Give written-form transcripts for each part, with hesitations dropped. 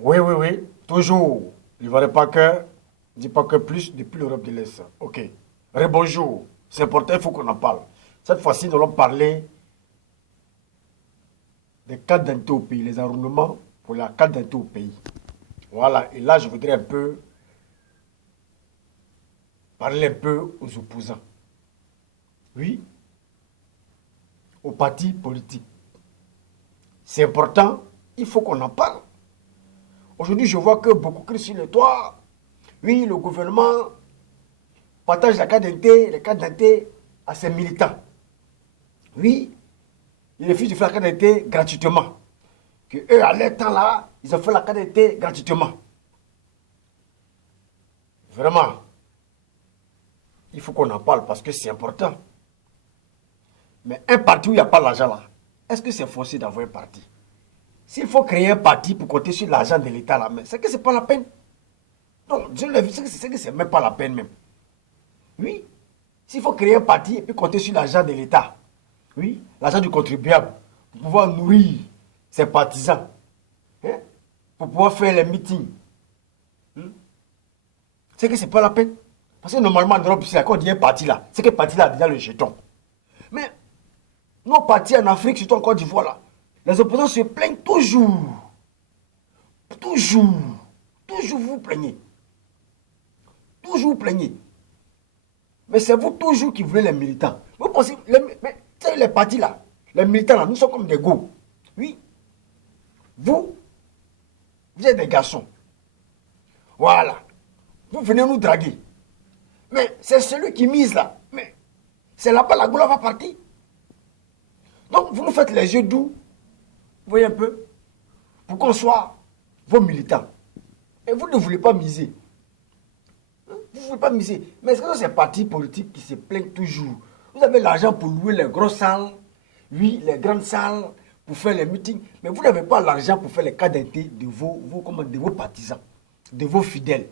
Oui, oui, oui, toujours. Il ne pas que, dis pas que plus depuis l'Europe de l'Est. Ok. Rebonjour. C'est important, il faut qu'on en parle. Cette fois-ci, nous allons parler des cas d'entrée au pays, les enrôlements pour la carte d'entrée au pays. Voilà. Et là, je voudrais un peu parler un peu aux opposants. Oui, aux partis politiques. C'est important, il faut qu'on en parle. Aujourd'hui, je vois que beaucoup crient sur le toit. Oui, le gouvernement partage la carte d'identité, les cartes d'identité à ses militants. Oui, il refuse de faire la carte d'identité gratuitement. Que eux, à leur temps là, ils ont fait la carte d'identité gratuitement. Vraiment, il faut qu'on en parle parce que c'est important. Mais un parti où il n'y a pas l'argent là, est-ce que c'est forcé d'avoir un parti? S'il faut créer un parti pour compter sur l'argent de l'État là, c'est que c'est pas la peine. Non, je l'ai vu, c'est que c'est même pas la peine même. Oui, s'il faut créer un parti et puis compter sur l'argent de l'État, oui, l'argent du contribuable, pour pouvoir nourrir ses partisans, hein, pour pouvoir faire les meetings, hein, c'est que c'est pas la peine. Parce que normalement, en Europe, quand on dit un parti là, c'est que le parti là a déjà le jeton. Mais nos partis en Afrique, surtout en Côte d'Ivoire là, les opposants se plaignent toujours. Toujours. Toujours vous plaignez. Toujours vous plaignez. Mais c'est vous toujours qui voulez les militants. Vous pensez, les partis là, les militants là, nous sommes comme des go. Oui. Vous, vous êtes des garçons. Voilà. Vous venez nous draguer. Mais c'est celui qui mise là. Mais c'est là-bas la goula va partir. Donc vous nous faites les yeux doux. Vous voyez un peu. Pour qu'on soit vos militants. Et vous ne voulez pas miser. Vous ne voulez pas miser. Mais est-ce que c'est ces partis politiques qui se plaignent toujours? Vous avez l'argent pour louer les grosses salles, oui, les grandes salles, pour faire les meetings, mais vous n'avez pas l'argent pour faire les cas d'intérêt de vos partisans, de vos fidèles.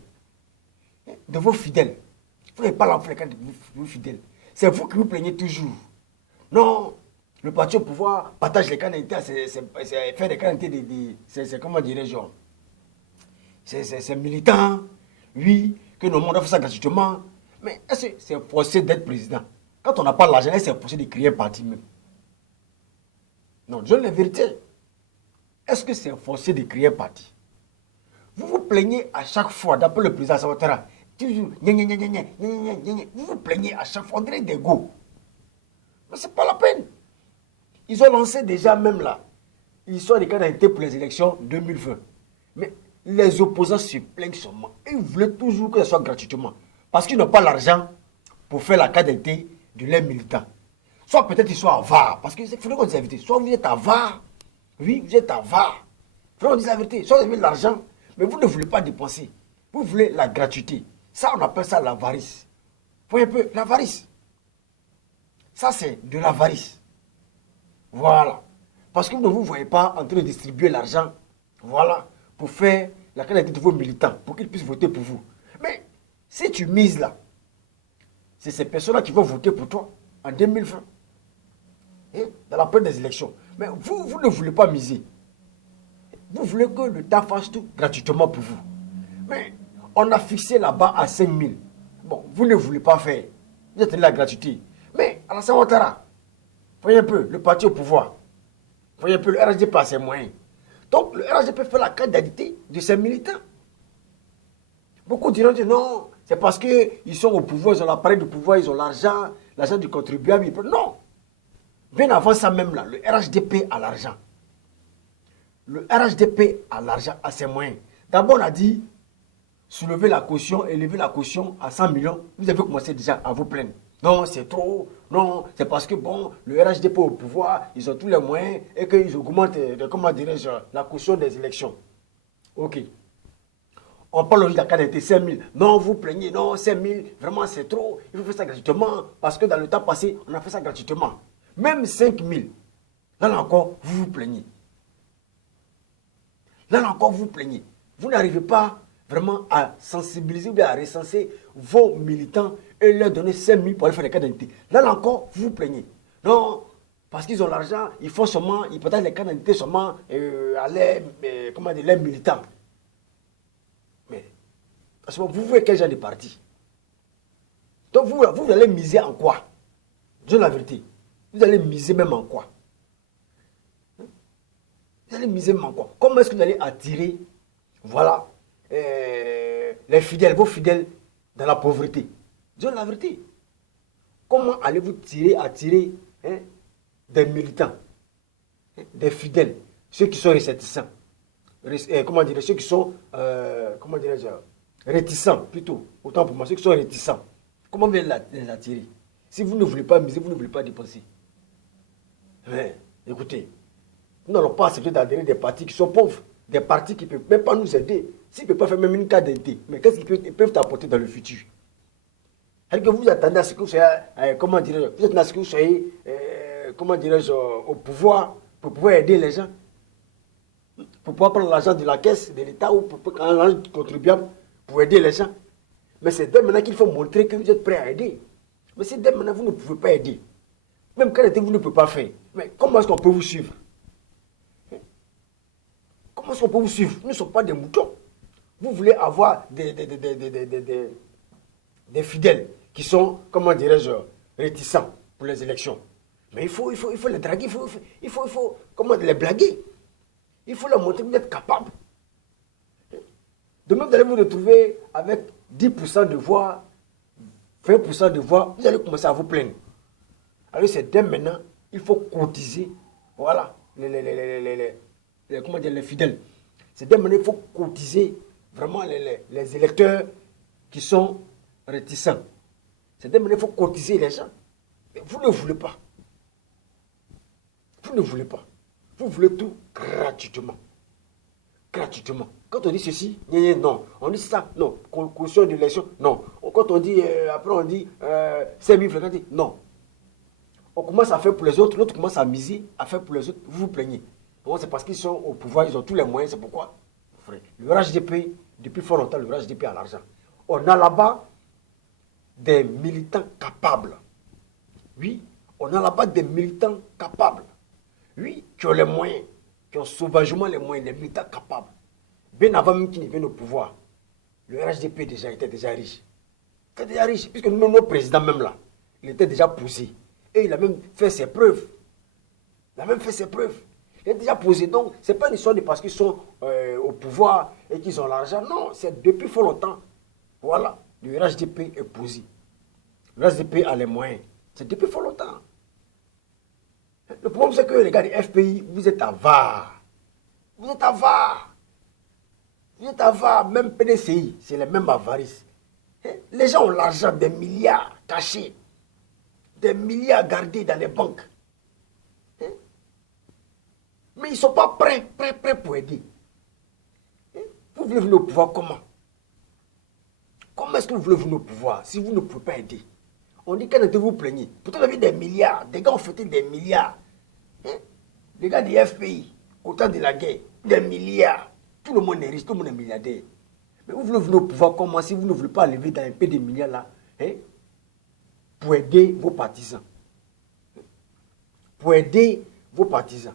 De vos fidèles. Vous n'avez pas l'argent pour les cas de vos fidèles. C'est vous qui vous plaignez toujours. Non, le parti au pouvoir partage les cas d'intérêt, c'est faire des cas d'intérêt, c'est comment dirais-je, c'est militant, oui, que le monde a fait ça gratuitement. Mais est-ce que c'est forcé d'être président? Quand on n'a pas l'argent, c'est forcé de créer un parti même. Non, je dis la vérité. Est-ce que c'est forcé de créer un parti? Vous vous plaignez à chaque fois, d'après le président Savatara, toujours, vous vous plaignez à chaque fois, on dirait des go. Mais c'est pas la peine. Ils ont lancé déjà même là, ils sont des candidats pour les élections 2020. Mais les opposants se plaignent seulement. Ils voulaient toujours que ce soit gratuitement. Parce qu'ils n'ont pas l'argent pour faire la qualité de leurs militants. Soit peut-être ils sont à VAR. Parce qu'il faudrait qu'on dise la vérité. Soit vous êtes à VAR. Oui, vous êtes à VAR. Il faut qu'on dise la vérité. Soit vous avez l'argent, mais vous ne voulez pas dépenser. Vous voulez la gratuité. Ça, on appelle ça l'avarice. Vous voyez un peu, l'avarice. Ça, c'est de l'avarice. Voilà. Parce que vous ne vous voyez pas en train de distribuer l'argent. Voilà. Pour faire la qualité de vos militants. Pour qu'ils puissent voter pour vous. Mais si tu mises là, c'est ces personnes-là qui vont voter pour toi en 2020. Et dans la période des élections. Mais vous, vous ne voulez pas miser. Vous voulez que l'État fasse tout gratuitement pour vous. Mais on a fixé là-bas à 5 000. Bon, vous ne voulez pas faire. Vous êtes la gratuité. Mais Alassane Ouattara, voyez un peu, le parti au pouvoir. Voyez un peu, le RHDP a ses moyens. Donc, le RHDP fait la carte d'identité de ses militants. Beaucoup diront non, c'est parce qu'ils sont au pouvoir, ils ont l'appareil du pouvoir, ils ont l'argent, l'argent du contribuable. Non. Bien avant ça même là, le RHDP a l'argent. Le RHDP a l'argent, a ses moyens. D'abord, on a dit soulever la caution, élever la caution à 100 millions. Vous avez commencé déjà à vous plaindre. Non, c'est trop. Non, c'est parce que bon, le RHDP au pouvoir, ils ont tous les moyens et qu'ils augmentent, comment dirais-je, la caution des élections. Ok. On parle aujourd'hui de la qualité 5 000. Non, vous plaignez, non, 5 000, vraiment c'est trop. Il faut faire ça gratuitement parce que dans le temps passé, on a fait ça gratuitement. Même 5 000. Là encore, vous vous plaignez. Là encore, vous vous plaignez. Vous n'arrivez pas vraiment à sensibiliser ou à recenser vos militants et leur donner 5 000 pour aller faire les cas d'identité. Là encore, vous vous plaignez. Non, parce qu'ils ont l'argent, ils font seulement, ils partagent les cas d'identité seulement à l'air, comment dire, les militants. Parce que vous voulez quel genre de parti? Donc vous allez miser en quoi? Dis la vérité. Vous allez miser même en quoi? Vous allez miser même en quoi? Comment est-ce que vous allez attirer, voilà, les fidèles, vos fidèles dans la pauvreté? Dis la vérité. Comment allez-vous attirer des militants, des fidèles, ceux qui sont réticents, comment dire, ceux qui sont, comment dirais-je, réticents plutôt, autant pour moi, ceux qui sont réticents. Comment vous allez les attirer? Si vous ne voulez pas miser, vous ne voulez pas dépenser. Mais écoutez, nous n'allons pas accepter d'adhérer des partis qui sont pauvres, des partis qui ne peuvent même pas nous aider, s'ils ne peuvent pas faire même une carte d'identité. Mais qu'est-ce qu'ils peuvent t'apporter dans le futur? Que vous attendez à ce que vous soyez, comment dirais-je, vous attendez à ce que vous soyez, comment dirais-je, au pouvoir pour pouvoir aider les gens, pour pouvoir prendre l'argent de la caisse de l'État ou pour l'argent du contribuable pour aider les gens. Mais c'est dès maintenant qu'il faut montrer que vous êtes prêt à aider. Mais si dès maintenant vous ne pouvez pas aider, même quand vous ne pouvez pas faire, mais comment est-ce qu'on peut vous suivre? Comment est-ce qu'on peut vous suivre? Nous ne sommes pas des moutons. Vous voulez avoir des fidèles qui sont, comment dirais-je, réticents pour les élections. Mais il faut les draguer, il faut comment les blaguer. Il faut leur montrer que vous êtes capable. Demain, vous allez vous retrouver avec 10% de voix, 20% de voix, vous allez commencer à vous plaindre. Alors c'est dès maintenant, il faut cotiser, voilà, comment dire, les fidèles. C'est dès maintenant, il faut cotiser vraiment les électeurs qui sont réticents. C'est dès maintenant, il faut cotiser les gens. Mais vous ne voulez pas. Vous ne voulez pas. Vous voulez tout gratuitement. Gratuitement. Quand on dit ceci, non. On dit ça, non. Caution d'élection, non. Quand on dit, après on dit 5 000 francs, non. On commence à faire pour les autres, l'autre commence à miser, à faire pour les autres, vous vous plaignez. Bon, c'est parce qu'ils sont au pouvoir, ils ont tous les moyens, c'est pourquoi. Le RHDP, depuis fort longtemps, le RHDP a l'argent. On a là-bas des militants capables. Oui, on a là-bas des militants capables. Oui, qui ont les moyens, qui ont sauvagement les moyens, les militants capables. Bien avant même qu'ils ne viennent au pouvoir, le RHDP était déjà riche. Il était déjà riche, puisque nous, nos présidents même là, il était déjà posé. Et il a même fait ses preuves. Il a même fait ses preuves. Il est déjà posé. Donc, ce n'est pas une histoire de parce qu'ils sont au pouvoir et qu'ils ont l'argent. Non, c'est depuis fort longtemps. Voilà, le RHDP est posé. Le RHDP a les moyens. C'est depuis fort longtemps. Le problème, c'est que les gars du FPI, vous êtes avares. Vous êtes avares. Vous êtes avares. Même PDCI, c'est les mêmes avarices. Les gens ont l'argent, des milliards cachés. Des milliards gardés dans les banques. Mais ils ne sont pas prêts pour aider. Vous voulez venir au pouvoir comment? Comment est-ce que vous voulez venir au pouvoir si vous ne pouvez pas aider? On dit qu'en êtes-vous plaignez. Pourtant, vous avez des milliards. Des gars ont fêté des milliards. Les gars du FPI, au temps de la guerre, des milliards. Tout le monde est riche, tout le monde est milliardaire. Mais vous voulez venir au pouvoir comment si vous ne voulez pas lever dans un peu de milliards là pour aider vos partisans? Pour aider vos partisans.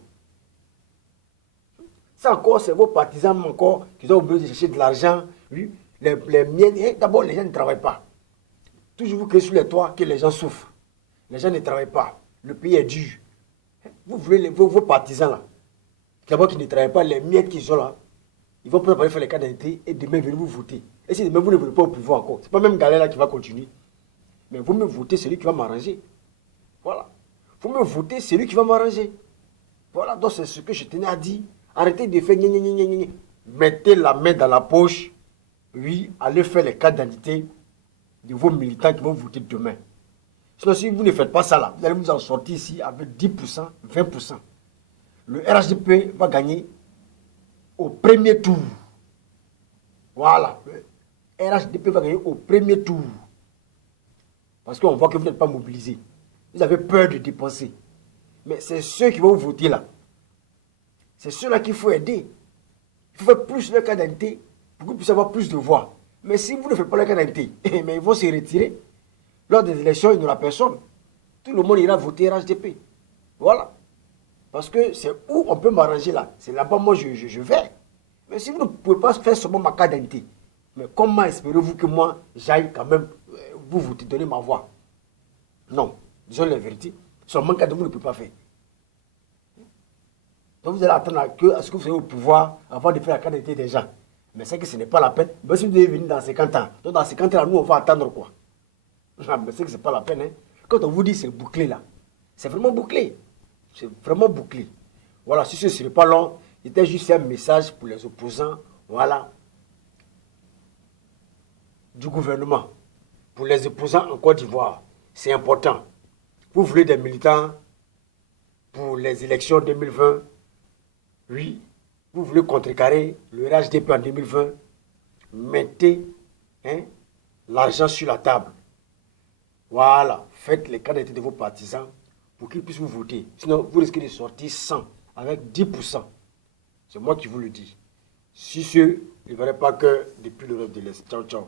Ça encore, c'est vos partisans encore qui ont besoin de chercher de l'argent. Oui, les miens, d'abord, les gens ne travaillent pas. Toujours vous créez sur les toits que les gens souffrent. Les gens ne travaillent pas. Le pays est dur. Vous voulez vos partisans là, d'abord qui ne travaillent pas, les miettes qui sont là, ils vont préparer faire les cas d'identité et demain venir vous voter. Et si demain vous ne voulez pas au pouvoir encore, c'est pas même Galère là qui va continuer. Mais vous me votez celui qui va m'arranger. Voilà. Vous me votez celui qui va m'arranger. Voilà, donc c'est ce que je tenais à dire. Arrêtez de faire mettez la main dans la poche. Oui, allez faire les cas d'identité de vos militants qui vont voter demain. Sinon, si vous ne faites pas ça là, vous allez vous en sortir ici avec 10%, 20%. Le RHDP va gagner au premier tour. Voilà. Le RHDP va gagner au premier tour. Parce qu'on voit que vous n'êtes pas mobilisé. Vous avez peur de dépenser. Mais c'est ceux qui vont voter là. C'est ceux-là qu'il faut aider. Il faut faire plus de cas d'identité pour que vous puissiez avoir plus de voix. Mais si vous ne faites pas le cas d'identité, mais ils vont se retirer. Lors des élections, il n'y aura personne. Tout le monde ira voter RHDP. Voilà. Parce que c'est où on peut m'arranger là. C'est là-bas, moi, je vais. Mais si vous ne pouvez pas faire seulement ma carte d'identité, Mais comment espérez-vous que moi, j'aille quand même vous donner ma voix? Non, disons la vérité. Seulement quand vous ne pouvez pas faire. Donc vous allez attendre à ce que vous soyez au pouvoir avant de faire la candidature des gens. Mais c'est que ce n'est pas la peine. Mais si vous devez venir dans 50 ans, donc dans 50 ans, nous on va attendre quoi? Mais c'est que ce n'est pas la peine. Hein. Quand on vous dit c'est bouclé là, c'est vraiment bouclé. C'est vraiment bouclé. Voilà, si ce n'est pas long, c'était juste un message pour les opposants, voilà, du gouvernement. Pour les opposants en Côte d'Ivoire, c'est important. Vous voulez des militants pour les élections 2020? Oui. Vous voulez contrecarrer le RHDP en 2020? Mettez l'argent sur la table. Voilà. Faites les candidatures de vos partisans pour qu'ils puissent vous voter. Sinon, vous risquez de sortir 100 avec 10%. C'est moi qui vous le dis. Si ce, ne verrez pas que depuis l'Europe de l'Est. Ciao, ciao.